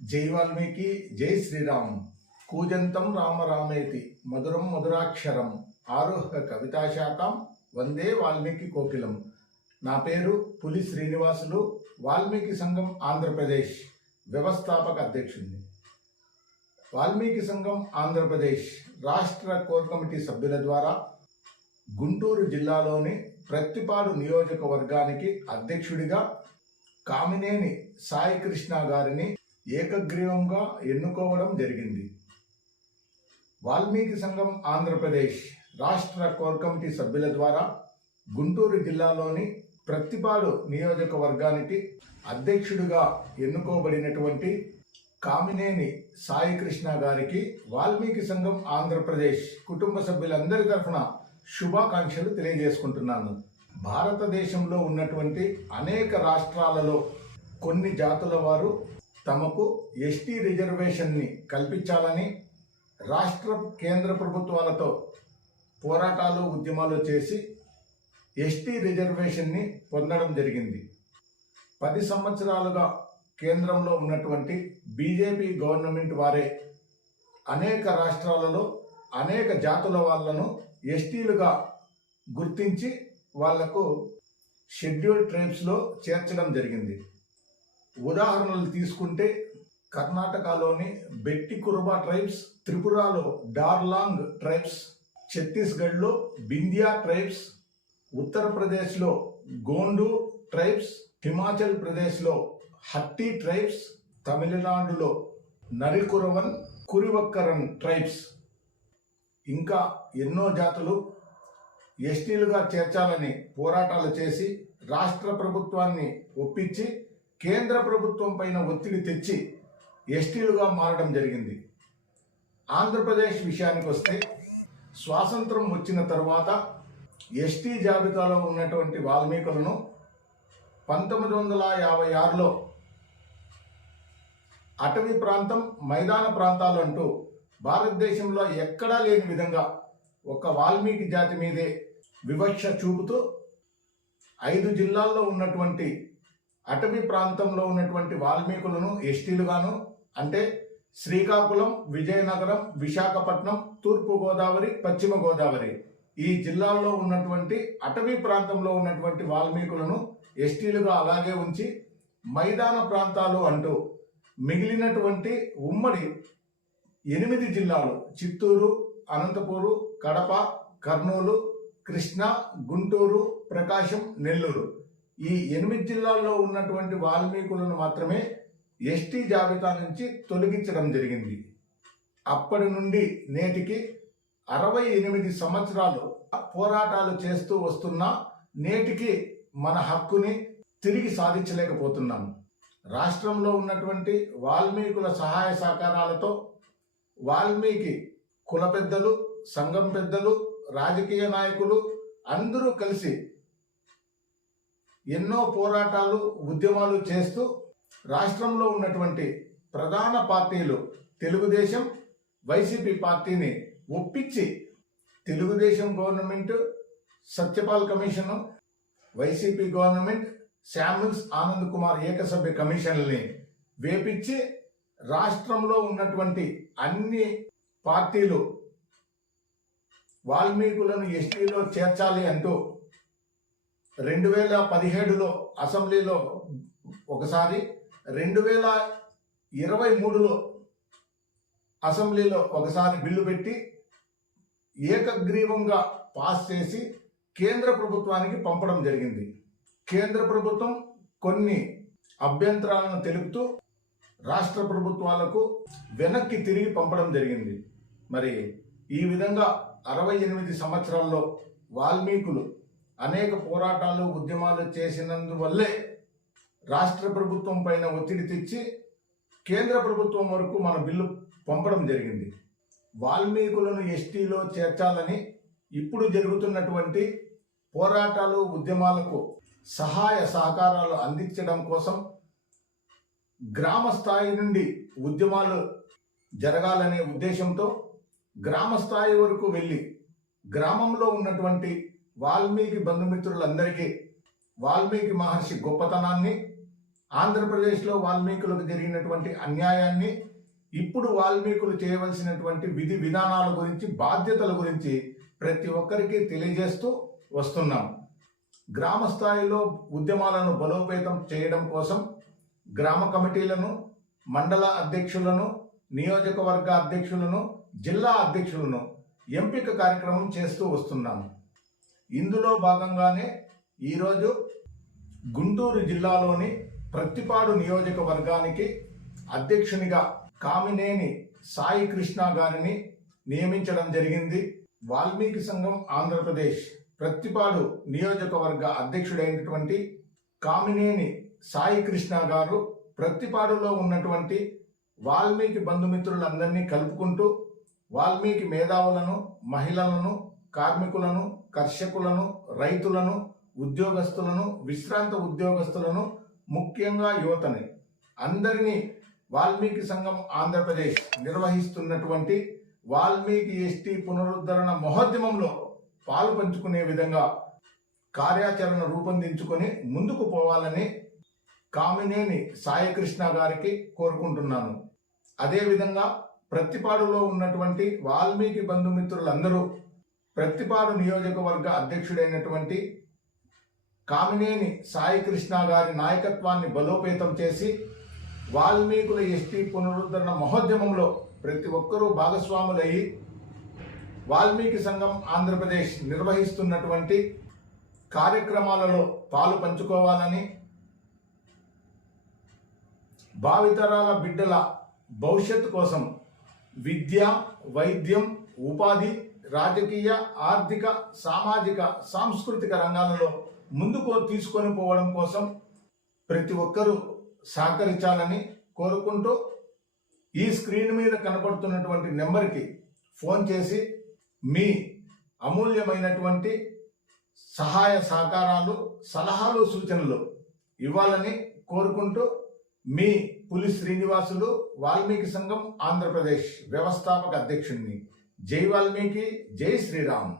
జై వాల్మీకి, జై శ్రీరామ్. కూజంతం రామ రామేతి మధురం మధురాక్షరం ఆరోహ కవితాశాఖం వందే వాల్మీకి కోకిలం. నా పేరు పులి శ్రీనివాసులు, వాల్మీకి సంఘం ఆంధ్రప్రదేశ్ వ్యవస్థాపక అధ్యక్షుడిని. వాల్మీకి సంఘం ఆంధ్రప్రదేశ్ రాష్ట్ర కోర్ కమిటీ సభ్యుల ద్వారా గుంటూరు జిల్లాలోని ప్రత్తిపాడు నియోజకవర్గానికి అధ్యక్షుడిగా కామినేని సాయి కృష్ణ గారిని ఏకగ్రీవంగా ఎన్నుకోవడం జరిగింది. వాల్మీకి సంఘం ఆంధ్రప్రదేశ్ రాష్ట్ర కోర్ కమిటీ సభ్యుల ద్వారా గుంటూరు జిల్లాలోని ప్రత్తిపాడు నియోజకవర్గానికి అధ్యక్షుడిగా ఎన్నుకోబడినటువంటి కామినేని సాయి కృష్ణ గారికి వాల్మీకి సంఘం ఆంధ్రప్రదేశ్ కుటుంబ సభ్యులందరి తరఫున శుభాకాంక్షలు తెలియజేసుకుంటున్నాను. భారతదేశంలో ఉన్నటువంటి అనేక రాష్ట్రాలలో కొన్ని జాతుల వారు తమకు ఎస్టీ రిజర్వేషన్ని కల్పించాలని రాష్ట్ర కేంద్ర ప్రభుత్వాలతో పోరాటాలు ఉద్యమాలు చేసి ఎస్టీ రిజర్వేషన్ని పొందడం జరిగింది. 10 సంవత్సరాలుగా కేంద్రంలో ఉన్నటువంటి బీజేపీ గవర్నమెంట్ వారే అనేక రాష్ట్రాలలో అనేక జాతుల వాళ్ళను ఎస్టీలుగా గుర్తించి వాళ్లకు షెడ్యూల్డ్ ట్రైబ్స్లో చేర్చడం జరిగింది. ఉదాహరణలు తీసుకుంటే కర్ణాటకలోని బెట్టి కురుబా ట్రైబ్స్, త్రిపురలో డార్లాంగ్ ట్రైబ్స్, ఛత్తీస్గఢ్లో బిందియా ట్రైబ్స్, ఉత్తరప్రదేశ్లో గోండు ట్రైబ్స్, హిమాచల్ ప్రదేశ్లో హట్టి ట్రైబ్స్, తమిళనాడులో నరికురవన్, కురివక్కరన్ ట్రైబ్స్, ఇంకా ఎన్నో జాతులు ఎస్టీలుగా చేర్చాలని పోరాటాలు చేసి రాష్ట్ర ప్రభుత్వాన్ని ఒప్పించి కేంద్ర ప్రభుత్వం పైన ఒత్తిడి తెచ్చి ఎస్టీలుగా మారడం జరిగింది. ఆంధ్రప్రదేశ్ విషయానికి వస్తే స్వాతంత్రం వచ్చిన తర్వాత ఎస్టీ జాబితాలో ఉన్నటువంటి వాల్మీకులను 1956లో అటవీ ప్రాంతం, మైదాన ప్రాంతాలు అంటూ భారతదేశంలో ఎక్కడా లేని విధంగా ఒక వాల్మీకి జాతి మీదే వివక్ష చూపుతూ 5 జిల్లాల్లో ఉన్నటువంటి అటవీ ప్రాంతంలో ఉన్నటువంటి వాల్మీకులను ఎస్టీలుగాను, అంటే శ్రీకాకుళం, విజయనగరం, విశాఖపట్నం, తూర్పు గోదావరి, పశ్చిమ గోదావరి ఈ జిల్లాల్లో ఉన్నటువంటి అటవీ ప్రాంతంలో ఉన్నటువంటి వాల్మీకులను ఎస్టీలుగా అలాగే ఉంచి మైదాన ప్రాంతాలు అంటూ మిగిలినటువంటి ఉమ్మడి 8 జిల్లాలు చిత్తూరు, అనంతపూరు, కడప, కర్నూలు, కృష్ణా, గుంటూరు, ప్రకాశం, నెల్లూరు ఈ 8 జిల్లాల్లో ఉన్నటువంటి వాల్మీకులను మాత్రమే ఎస్టీ జాబితా నుంచి తొలగించడం జరిగింది. అప్పటి నుండి నేటికి 68 సంవత్సరాలు పోరాటాలు చేస్తూ వస్తున్నా నేటికి మన హక్కుని తిరిగి సాధించలేకపోతున్నాం. రాష్ట్రంలో ఉన్నటువంటి వాల్మీకుల సహాయ సహకారాలతో వాల్మీకి కుల పెద్దలు, సంఘం పెద్దలు, రాజకీయ నాయకులు అందరూ కలిసి ఎన్నో పోరాటాలు ఉద్యమాలు చేస్తూ రాష్ట్రంలో ఉన్నటువంటి ప్రధాన పార్టీలు తెలుగుదేశం, వైసీపీ పార్టీని ఒప్పించి Telugu Desam government Satyapal commission, YCP government Samuels Anand Kumar ఏకసభ్య కమిషన్లని వేపించి రాష్ట్రంలో ఉన్నటువంటి అన్ని పార్టీలు వాల్మీకులను ఎస్టీలో చేర్చాలి అంటూ 2017లో అసెంబ్లీలో ఒకసారి, 2023లో అసెంబ్లీలో ఒకసారి బిల్లు పెట్టి ఏకగ్రీవంగా పాస్ చేసి కేంద్ర ప్రభుత్వానికి పంపడం జరిగింది. కేంద్ర ప్రభుత్వం కొన్ని అభ్యంతరాలను తెలుపుతూ రాష్ట్ర ప్రభుత్వాలకు వెనక్కి తిరిగి పంపడం జరిగింది. మరి ఈ విధంగా 68 సంవత్సరాల్లో వాల్మీకులు అనేక పోరాటాలు ఉద్యమాలు చేసినందువల్లే రాష్ట్ర ప్రభుత్వం పైన ఒత్తిడి తెచ్చి కేంద్ర ప్రభుత్వం వరకు మన బిల్లు పంపడం జరిగింది. వాల్మీకులను ఎస్టీలో చేర్చాలని ఇప్పుడు జరుగుతున్నటువంటి పోరాటాలు ఉద్యమాలకు సహాయ సహకారాలు అందించడం కోసం గ్రామ స్థాయి నుండి ఉద్యమాలు జరగాలనే ఉద్దేశంతో గ్రామ స్థాయి వరకు వెళ్ళి గ్రామంలో ఉన్నటువంటి వాల్మీకి బంధుమిత్రులందరికీ వాల్మీకి మహర్షి గొప్పతనాన్ని, ఆంధ్రప్రదేశ్లో వాల్మీకులకు జరిగినటువంటి అన్యాయాన్ని, ఇప్పుడు వాల్మీకులు చేయవలసినటువంటి విధి విధానాల గురించి, బాధ్యతల గురించి ప్రతి ఒక్కరికి తెలియజేస్తూ వస్తున్నాం. గ్రామ స్థాయిలో ఉద్యమాలను బలోపేతం చేయడం కోసం గ్రామ కమిటీలను, మండల అధ్యక్షులను, నియోజకవర్గ అధ్యక్షులను, జిల్లా అధ్యక్షులను ఎంపిక కార్యక్రమం చేస్తూ వస్తున్నాము. ఇందులో భాగంగానే ఈరోజు గుంటూరు జిల్లాలోని ప్రత్తిపాడు నియోజకవర్గానికి అధ్యక్షునిగా కామినేని సాయి కృష్ణ గారిని నియమించడం జరిగింది. వాల్మీకి సంఘం ఆంధ్రప్రదేశ్ ప్రత్తిపాడు నియోజకవర్గ అధ్యక్షుడైనటువంటి కామినేని సాయి కృష్ణ గారు ప్రత్తిపాడులో ఉన్నటువంటి వాల్మీకి బంధుమిత్రులందరినీ కలుపుకుంటూ వాల్మీకి మేధావులను, మహిళలను, కార్మికులను, కర్షకులను, రైతులను, ఉద్యోగస్తులను, విశ్రాంత ఉద్యోగస్తులను, ముఖ్యంగా యువతని అందరినీ వాల్మీకి సంఘం ఆంధ్రప్రదేశ్ నిర్వహిస్తున్నటువంటి వాల్మీకి ఎస్టీ పునరుద్ధరణ మహోద్యమంలో పాలు పంచుకునే విధంగా కార్యాచరణ రూపొందించుకొని ముందుకు పోవాలని కామినేని సాయికృష్ణ గారికి కోరుకుంటున్నాను. అదేవిధంగా ప్రత్తిపాడులో ఉన్నటువంటి వాల్మీకి బంధుమిత్రులందరూ ప్రత్తిపాడు నియోజకవర్గ అధ్యక్షుడైనటువంటి కామినేని సాయికృష్ణ గారి నాయకత్వాన్ని బలోపేతం చేసి వాల్మీకుల ఎస్టీ పునరుద్ధరణ మహోద్యమంలో ప్రతి ఒక్కరూ భాగస్వాములయ్యి వాల్మీకి సంఘం ఆంధ్రప్రదేశ్ నిర్వహిస్తున్నటువంటి కార్యక్రమాలలో పాలు పంచుకోవాలని, భావితరాల బిడ్డల భవిష్యత్తు కోసం విద్య, వైద్యం, ఉపాధి, రాజకీయ, ఆర్థిక, సామాజిక, సాంస్కృతిక రంగాలలో ముందుకు తీసుకొని పోవడం కోసం ప్రతి ఒక్కరూ సహకరించాలని కోరుకుంటూ ఈ స్క్రీన్ మీద కనపడుతున్నటువంటి నెంబర్కి ఫోన్ చేసి మీ అమూల్యమైనటువంటి సహాయ సహకారాలు, సలహాలు, సూచనలు ఇవ్వాలని కోరుకుంటూ మీ పులి శ్రీనివాసులు, వాల్మీకి సంఘం ఆంధ్రప్రదేశ్ వ్యవస్థాపక అధ్యక్షుడిని. జై వాల్మీకి, జై శ్రీరామ్.